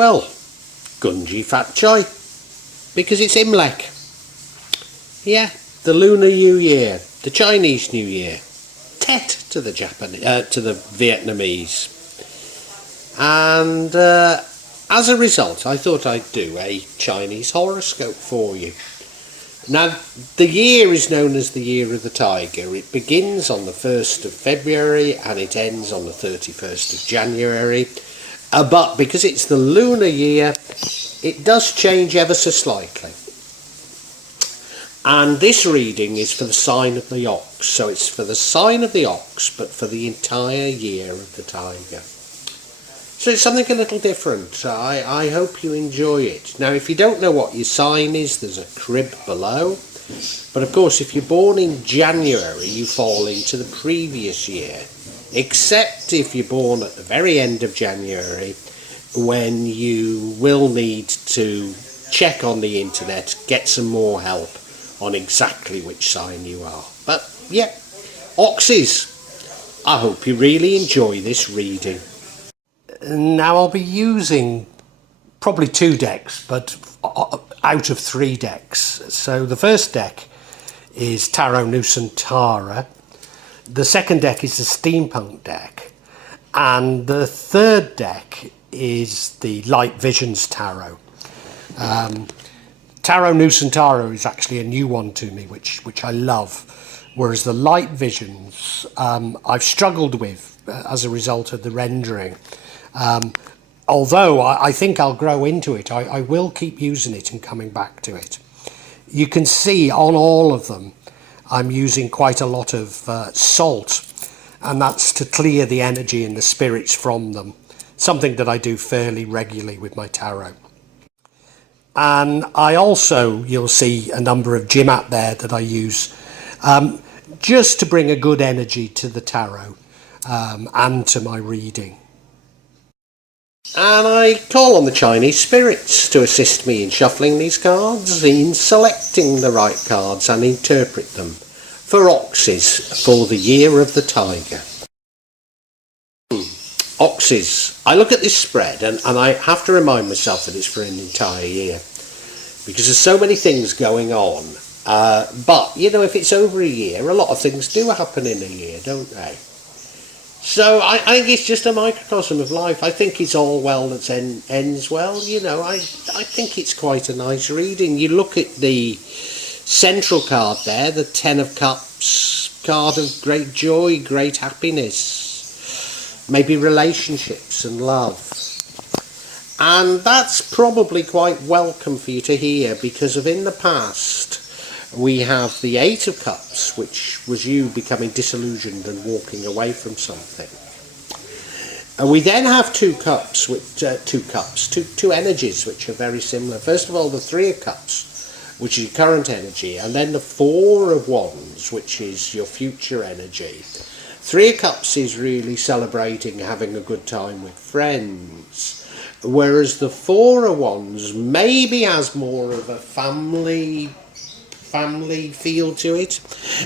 Well, Gunji Fat Choi, because it's Imlek. Yeah, the Lunar New Year, the Chinese New Year. Tet to the Vietnamese. And as a result, I thought I'd do a Chinese horoscope for you. Now, the year is known as the Year of the Tiger. It begins on the 1st of February and it ends on the 31st of January. But because it's the lunar year, it does change ever so slightly. And this reading is for the sign of the ox. So it's for the sign of the ox, but for the entire year of the tiger. So it's something a little different. I hope you enjoy it. Now, if you don't know what your sign is, there's a crib below. But of course, if you're born in January, you fall into the previous year. Except if you're born at the very end of January, when you will need to check on the internet, get some more help on exactly which sign you are. But yeah, oxes. I hope you really enjoy this reading. Now I'll be using probably 2 decks, but out of 3 decks. So the first deck is Tarot Nusantara, the second deck is the Steampunk deck, and the third deck is the Light Visions Tarot. Tarot Nusantara is actually a new one to me, which I love, whereas the Light Visions I've struggled with as a result of the rendering. Although I think I'll grow into it, I will keep using it and coming back to it. You can see on all of them I'm using quite a lot of salt, and that's to clear the energy and the spirits from them, something that I do fairly regularly with my tarot. And I also, you'll see a number of Jimat there that I use just to bring a good energy to the tarot and to my reading. And I call on the Chinese spirits to assist me in shuffling these cards, in selecting the right cards and interpret them for oxes for the year of the tiger. Oxes. I look at this spread and I have to remind myself that it's for an entire year, because there's so many things going on. But, you know, if it's over a year, a lot of things do happen in a year, don't they? So I think it's just a microcosm of life. I think it's all well that ends well. You know, I think it's quite a nice reading. You look at the central card there, the 10 of Cups, card of great joy, great happiness, maybe relationships and love. And that's probably quite welcome for you to hear, because of in the past we have the 8 of Cups, which was you becoming disillusioned and walking away from something. And we then have 2 cups, two energies which are very similar. First of all, the 3 of Cups, which is your current energy, and then the 4 of Wands, which is your future energy. 3 of Cups is really celebrating having a good time with friends, whereas the 4 of Wands maybe has more of a family feel to it,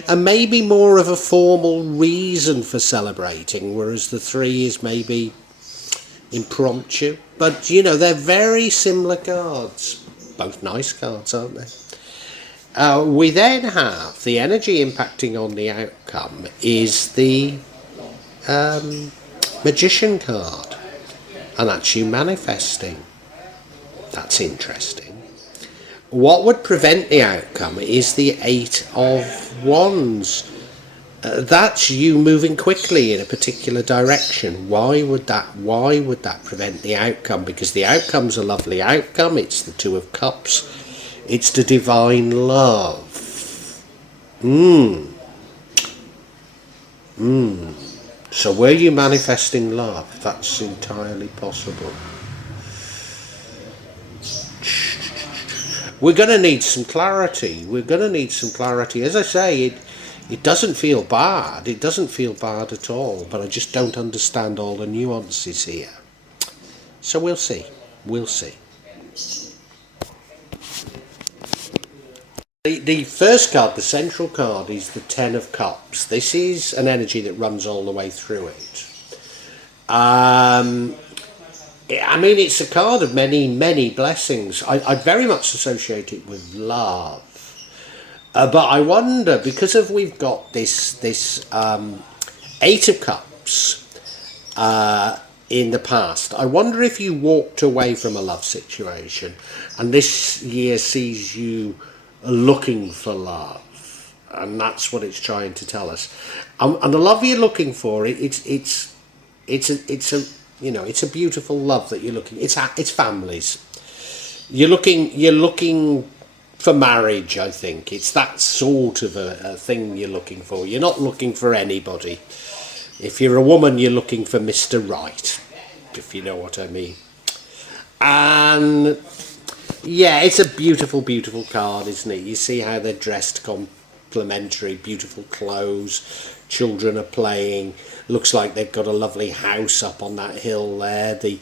and maybe more of a formal reason for celebrating, whereas the 3 is maybe impromptu. But you know, they're very similar cards, both nice cards, aren't they? We then have the energy impacting on the outcome is the Magician card, and that's you manifesting. That's interesting. What would prevent the outcome is the 8 of Wands. That's you moving quickly in a particular direction. Why would that prevent the outcome? Because the outcome's a lovely outcome. It's the 2 of Cups. It's the divine love. So were you manifesting love? That's entirely possible. We're going to need some clarity. As I say, it doesn't feel bad. It doesn't feel bad at all. But I just don't understand all the nuances here. So we'll see. The first card, the central card, is the 10 of Cups. This is an energy that runs all the way through it. I mean, it's a card of many, many blessings. I'd very much associate it with love. But I wonder, because of we've got this Eight of Cups in the past, I wonder if you walked away from a love situation and this year sees you looking for love. And that's what it's trying to tell us. And the love you're looking for, it's a it's a beautiful love that you're looking. It's families. You're looking for marriage. I think it's that sort of a thing you're looking for. You're not looking for anybody. If you're a woman, you're looking for Mr. Right, if you know what I mean. And yeah, it's a beautiful, beautiful card, isn't it? You see how they're dressed complimentary, beautiful clothes. Children are playing. Looks like they've got a lovely house up on that hill there. The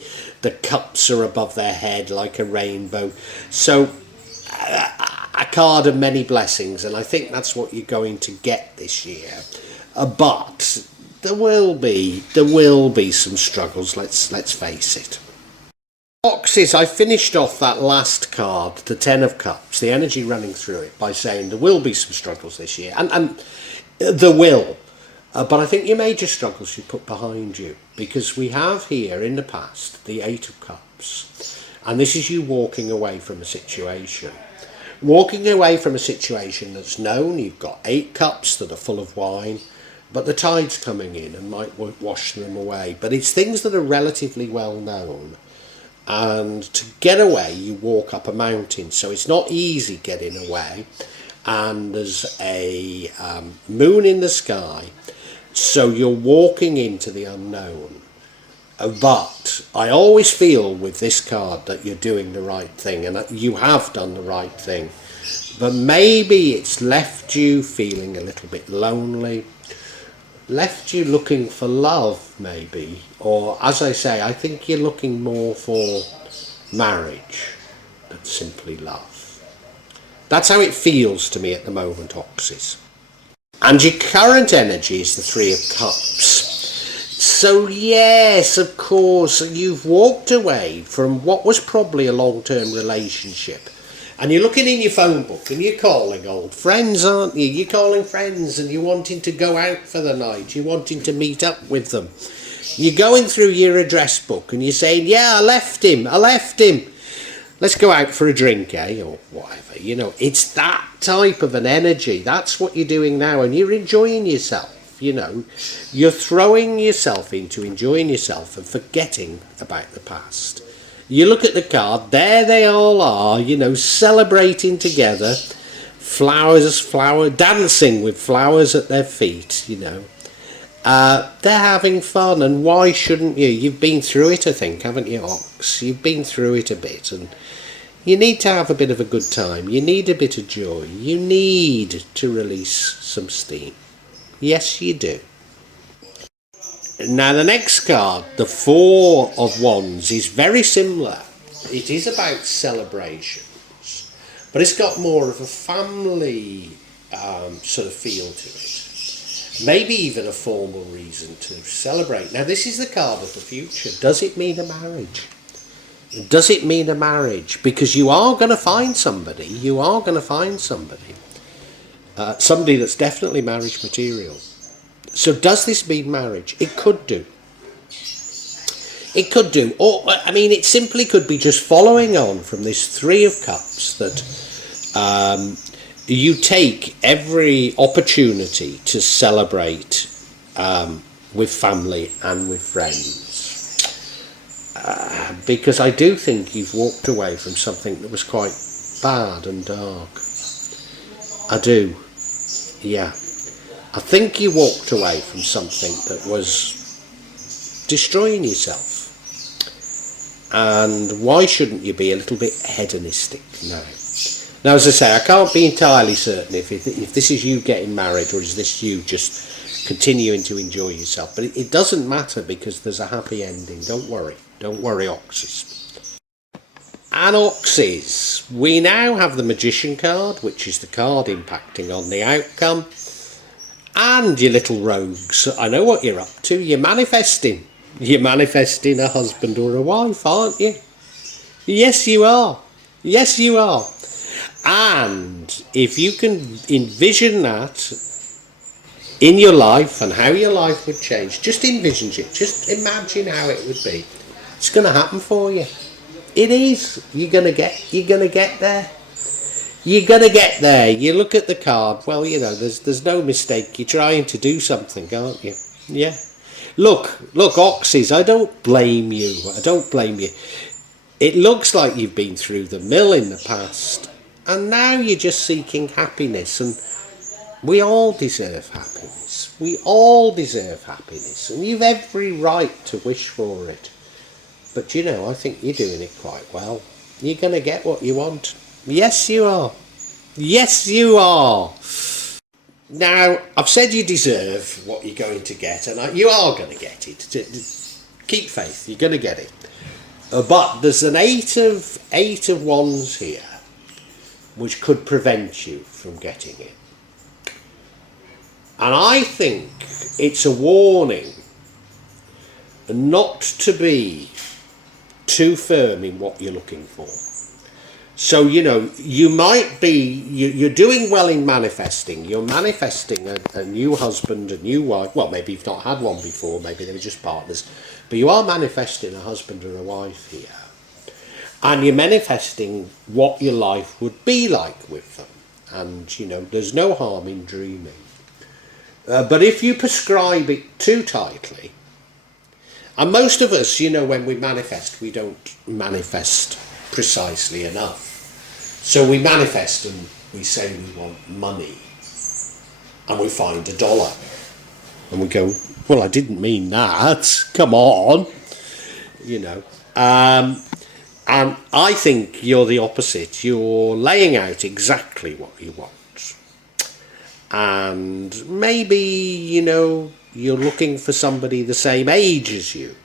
cups are above their head like a rainbow. So a card of many blessings, and I think that's what you're going to get this year. But there will be some struggles. Let's face it. Boxes. I finished off that last card, the Ten of Cups, the energy running through it, by saying there will be some struggles this year, and there will. But I think your major struggles you put behind you, because we have here in the past the Eight of Cups, and this is you walking away from a situation. Walking away from a situation that's known. You've got 8 cups that are full of wine, but the tide's coming in and might wash them away. But it's things that are relatively well known. And to get away, you walk up a mountain. So it's not easy getting away. And there's a moon in the sky. So you're walking into the unknown. But I always feel with this card that you're doing the right thing, and that you have done the right thing. But maybe it's left you feeling a little bit lonely, left you looking for love maybe, or as I say, I think you're looking more for marriage than simply love. That's how it feels to me at the moment, Oxys. And your current energy is the Three of Cups. So yes, of course, you've walked away from what was probably a long-term relationship. And you're looking in your phone book and you're calling old friends, aren't you? You're calling friends and you're wanting to go out for the night. You're wanting to meet up with them. You're going through your address book and you're saying, yeah, I left him. Let's go out for a drink, eh? Or whatever. It's that type of an energy. That's what you're doing now, and you're enjoying yourself. You're throwing yourself into enjoying yourself and forgetting about the past. You look at the card, there they all are, celebrating together, dancing with flowers at their feet, They're having fun, and why shouldn't you? You've been through it, I think, haven't you, Ox? You've been through it a bit, and you need to have a bit of a good time. You need a bit of joy. You need to release some steam. Yes, you do. Now, the next card, the Four of Wands, is very similar. It is about celebrations, but it's got more of a family sort of feel to it. Maybe even a formal reason to celebrate. Now, this is the card of the future. Does it mean a marriage? Does it mean a marriage? Because you are going to find somebody. You are going to find somebody. Somebody that's definitely marriage material. So does this mean marriage? It could do. It could do. Or, I mean, it simply could be just following on from this Three of Cups, that you take every opportunity to celebrate with family and with friends. Because I do think you've walked away from something that was quite bad and dark. I do. Yeah. I think you walked away from something that was destroying yourself. And why shouldn't you be a little bit hedonistic now? Now, as I say, I can't be entirely certain if this is you getting married, or is this you just continuing to enjoy yourself. But it doesn't matter, because there's a happy ending. Don't worry. Don't worry, Oxys. And Oxys, we now have the Magician card, which is the card impacting on the outcome. And your little rogues, I know what you're up to. You're manifesting. You're manifesting a husband or a wife, aren't you? Yes, you are. Yes, you are. And if you can envision that in your life and how your life would change, just envision it. Just imagine how it would be. It's going to happen for you. It is. You're gonna get there. You're gonna get there. You look at the card. Well, there's no mistake. You're trying to do something, aren't you? Yeah. Look, Oxys. I don't blame you. I don't blame you. It looks like you've been through the mill in the past, and now you're just seeking happiness. And we all deserve happiness. We all deserve happiness, and you've every right to wish for it. But I think you're doing it quite well. You're going to get what you want. Yes, you are. Yes, you are. Now, I've said you deserve what you're going to get, and you are going to get it. Keep faith. You're going to get it. But there's an eight of wands here, which could prevent you from getting it. And I think it's a warning not to be too firm in what you're looking for. So, you might be, you're doing well in manifesting. You're manifesting a new husband, a new wife. Well, maybe you've not had one before, maybe they were just partners. But you are manifesting a husband or a wife here. And you're manifesting what your life would be like with them. And, there's no harm in dreaming. But if you prescribe it too tightly, and most of us, when we manifest, we don't manifest precisely enough. So we manifest and we say we want money, and we find $1. And we go, well, I didn't mean that. Come on. And I think you're the opposite. You're laying out exactly what you want. And maybe, you're looking for somebody the same age as you.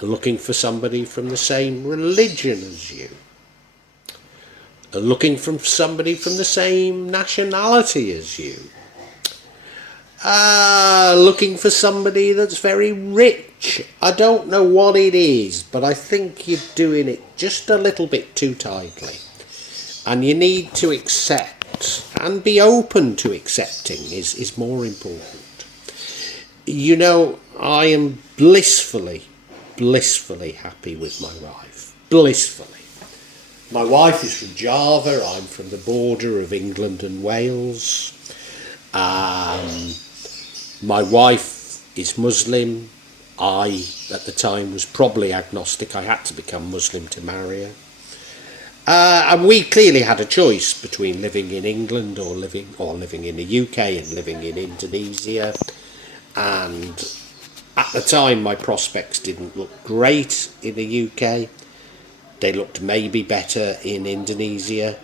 Looking for somebody from the same religion as you. Looking for somebody from the same nationality as you. Looking for somebody that's very rich. I don't know what it is, but I think you're doing it just a little bit too tightly. And you need to accept and be open to accepting is more important. I am blissfully happy with my wife. Blissfully. My wife is from Java. I'm from the border of England and Wales. My wife is Muslim. I, at the time, was probably agnostic. I had to become Muslim to marry her. And we clearly had a choice between living in England or living in the UK and living in Indonesia. And at the time, my prospects didn't look great in the UK. They looked maybe better in Indonesia.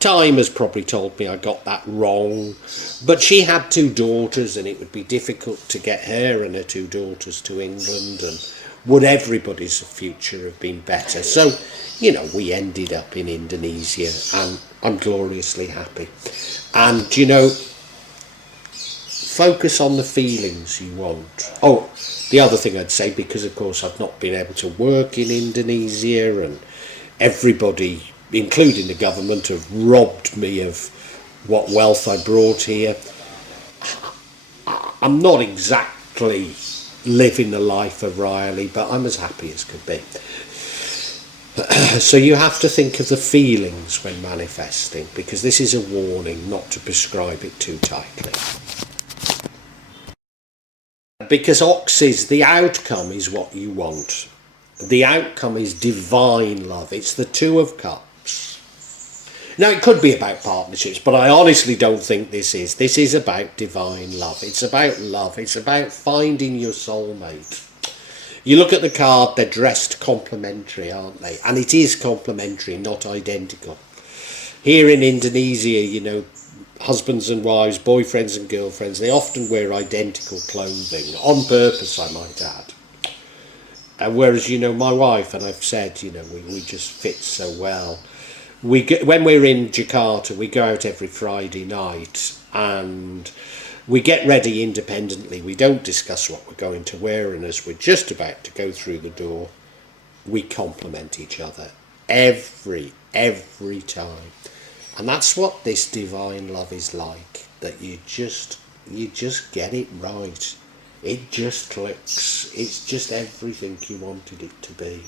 Time has probably told me I got that wrong. But she had 2 daughters, and it would be difficult to get her and her 2 daughters to England. And would everybody's future have been better? So, we ended up in Indonesia, and I'm gloriously happy. And, focus on the feelings you want. Oh, the other thing I'd say, because of course I've not been able to work in Indonesia, and everybody, including the government, have robbed me of what wealth I brought here. I'm not exactly living the life of Riley, but I'm as happy as could be. So you have to think of the feelings when manifesting, because this is a warning not to prescribe it too tightly. Because Oxys, the outcome is what you want. The outcome is divine love. It's the 2 of Cups. Now, it could be about partnerships, but I honestly don't think this is. This is about divine love. It's about love. It's about finding your soulmate. You look at the card, they're dressed complementary, aren't they? And it is complementary, not identical. Here in Indonesia, husbands and wives, boyfriends and girlfriends, they often wear identical clothing, on purpose, I might add. Whereas, my wife, and I've said, we just fit so well. When we're in Jakarta, we go out every Friday night, and We get ready independently. We don't discuss what we're going to wear, and as we're just about to go through the door, we compliment each other every time. And that's what this divine love is like, that you just get it right. It just clicks. It's just everything you wanted it to be.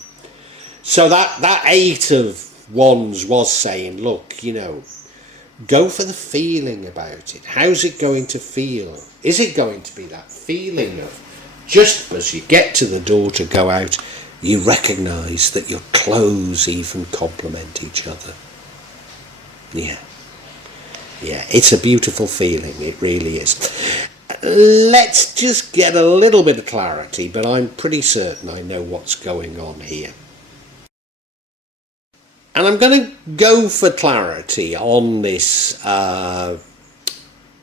So that 8 of Wands was saying, look, go for the feeling about it. How's it going to feel? Is it going to be that feeling of just as you get to the door to go out, you recognise that your clothes even complement each other? Yeah, it's a beautiful feeling. It really is. Let's just get a little bit of clarity, but I'm pretty certain I know what's going on here. And I'm going to go for clarity on this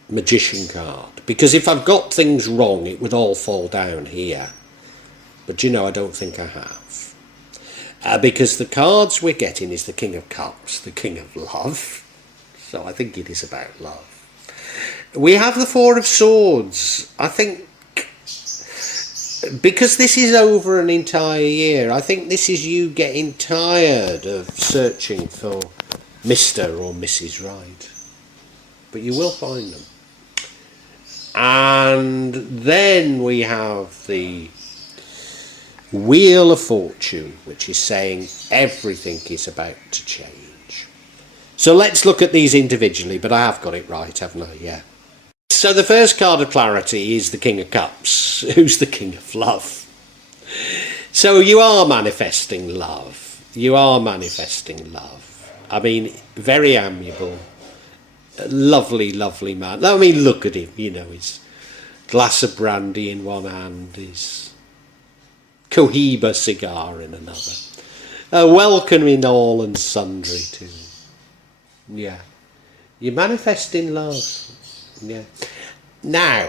Magician card, because if I've got things wrong, it would all fall down here. But I don't think I have. Because the cards we're getting is the King of Cups, the King of Love. So I think it is about love. We have the Four of Swords. I think, because this is over an entire year, I think this is you getting tired of searching for Mr. or Mrs. Right. But you will find them. And then we have the Wheel of Fortune, which is saying everything is about to change. So let's look at these individually, but I have got it right, haven't I? Yeah. So the first card of clarity is the King of Cups, who's the King of Love. So you are manifesting love. You are manifesting love. I mean, very amiable, lovely, lovely man. I mean, look at him, his glass of brandy in one hand, his Cohiba cigar in another. Welcoming all and sundry to him. Yeah. You're manifesting love. Yeah. Now,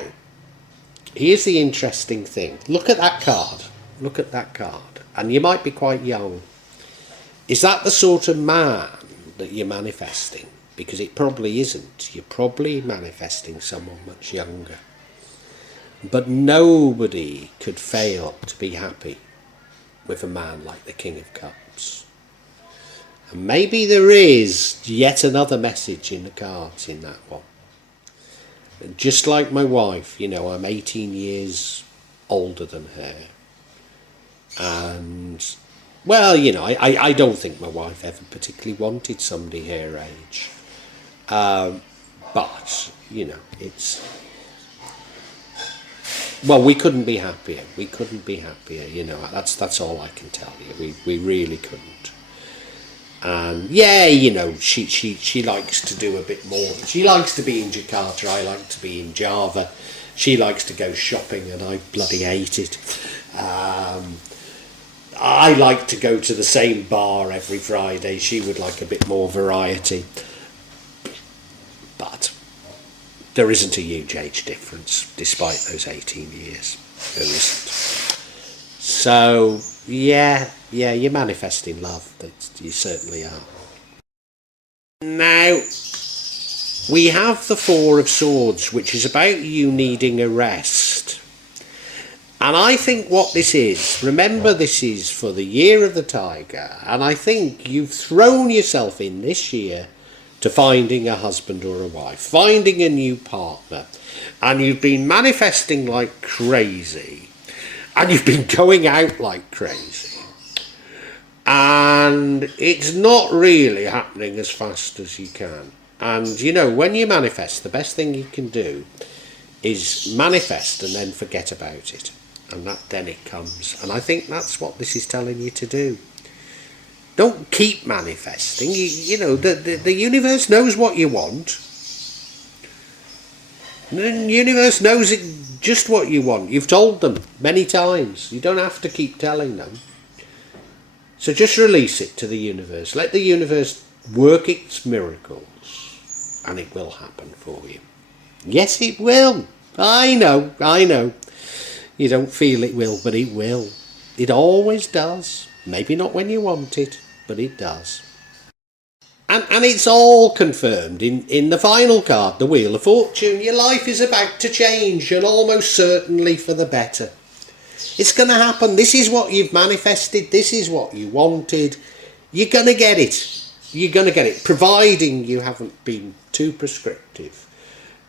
here's the interesting thing. Look at that card. Look at that card. And you might be quite young. Is that the sort of man that you're manifesting? Because it probably isn't. You're probably manifesting someone much younger. But nobody could fail to be happy with a man like the King of Cups. And maybe there is yet another message in the cards in that one. Just like my wife, I'm 18 years older than her. And, well, I don't think my wife ever particularly wanted somebody her age. But, it's... Well, we couldn't be happier. We couldn't be happier, That's all I can tell you. We really couldn't. And yeah, she likes to do a bit more. She likes to be in Jakarta. I like to be in Java. She likes to go shopping, and I bloody hate it. I like to go to the same bar every Friday. She would like a bit more variety. But there isn't a huge age difference, despite those 18 years. There isn't. So, yeah, you're manifesting love. You certainly are. Now, we have the Four of Swords, which is about you needing a rest. And I think what this is, remember this is for the year of the tiger, and I think you've thrown yourself in this year to finding a husband or a wife, finding a new partner, and you've been manifesting like crazy, and you've been going out like crazy. And it's not really happening as fast as you can. And when you manifest, the best thing you can do is manifest and then forget about it. And then it comes. And I think that's what this is telling you to do. Don't keep manifesting. The universe knows what you want. The universe knows just what you want. You've told them many times. You don't have to keep telling them. So just release it to the universe. Let the universe work its miracles, and it will happen for you. Yes, it will. I know. You don't feel it will, but it will. It always does. Maybe not when you want it, but it does. And it's all confirmed in the final card, the Wheel of Fortune. Your life is about to change, and almost certainly for the better. It's going to happen. This is what you've manifested. This is what you wanted. You're going to get it. You're going to get it, providing you haven't been too prescriptive,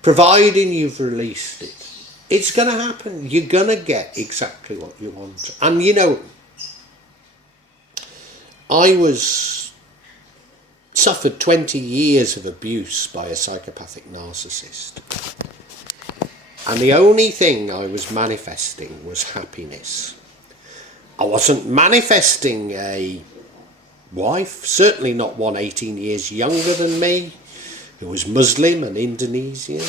providing you've released it. It's going to happen. You're going to get exactly what you want. And you know, I suffered 20 years of abuse by a psychopathic narcissist. And the only thing I was manifesting was happiness. I wasn't manifesting a wife, certainly not one 18 years younger than me, who was Muslim and Indonesian.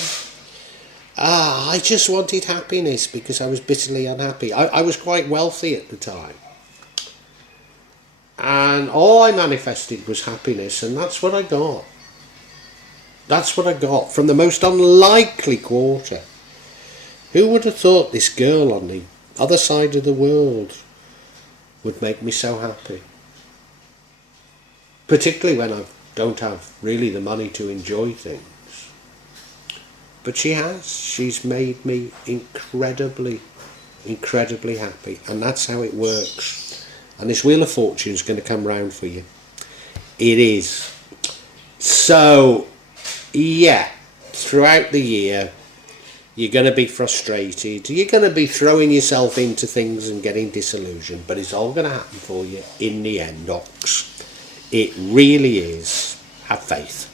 I just wanted happiness because I was bitterly unhappy. I was quite wealthy at the time. And all I manifested was happiness, and that's what I got. That's what I got from the most unlikely quarter. Who would have thought this girl on the other side of the world would make me so happy? Particularly when I don't have really the money to enjoy things. But she has. She's made me incredibly, incredibly happy. And that's how it works. And this Wheel of Fortune is going to come round for you. It is. So, yeah, throughout the year, you're going to be frustrated. You're going to be throwing yourself into things and getting disillusioned. But it's all going to happen for you in the end, Ox. It really is. Have faith.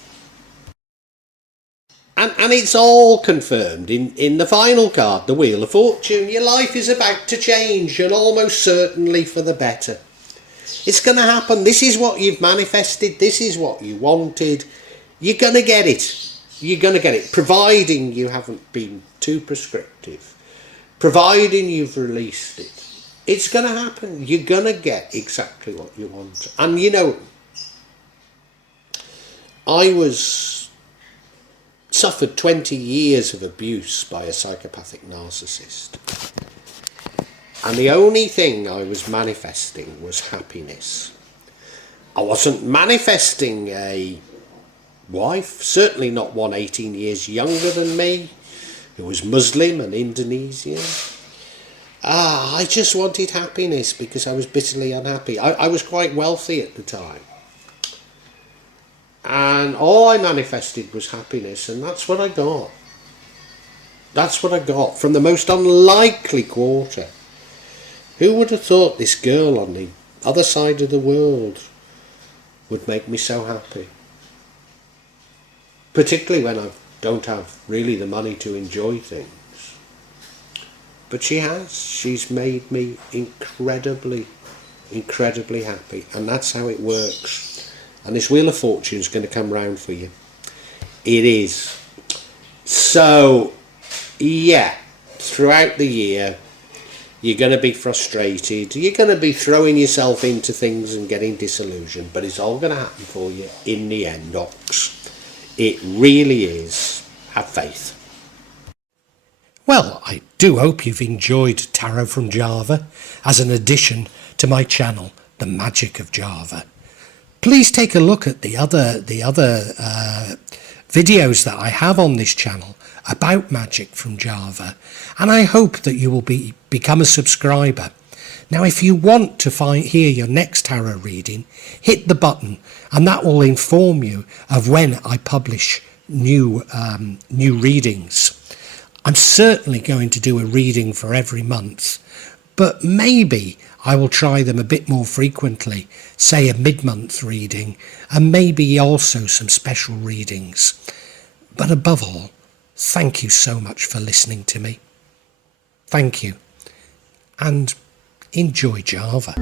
And it's all confirmed in the final card, the Wheel of Fortune. Your life is about to change, and almost certainly for the better. It's going to happen. This is what you've manifested. This is what you wanted. You're going to get it. You're going to get it, providing you haven't been too prescriptive, providing you've released it. It's going to happen. You're going to get exactly what you want. And you know, I suffered 20 years of abuse by a psychopathic narcissist. And the only thing I was manifesting was happiness. I wasn't manifesting a wife, certainly not one 18 years younger than me, who was Muslim and Indonesian. I just wanted happiness because I was bitterly unhappy. I was quite wealthy at the time. And all I manifested was happiness, and that's what I got. That's what I got from the most unlikely quarter. Who would have thought this girl on the other side of the world would make me so happy? Particularly when I don't have really the money to enjoy things. But she has. She's made me incredibly, incredibly happy. And that's how it works. And this Wheel of Fortune is going to come round for you. It is. So, yeah, throughout the year, you're going to be frustrated. You're going to be throwing yourself into things and getting disillusioned. But it's all going to happen for you in the end, Ox. It really is. Have faith. Well, I do hope you've enjoyed Tarot from Java as an addition to my channel, The Magic of Java. Please take a look at the other videos that I have on this channel about magic from Java, and I hope that you will become a subscriber. Now, if you want to hear your next tarot reading, hit the button, and that will inform you of when I publish new readings. I'm certainly going to do a reading for every month, but maybe I will try them a bit more frequently, say a mid-month reading, and maybe also some special readings. But above all, thank you so much for listening to me. Thank you, and enjoy Java.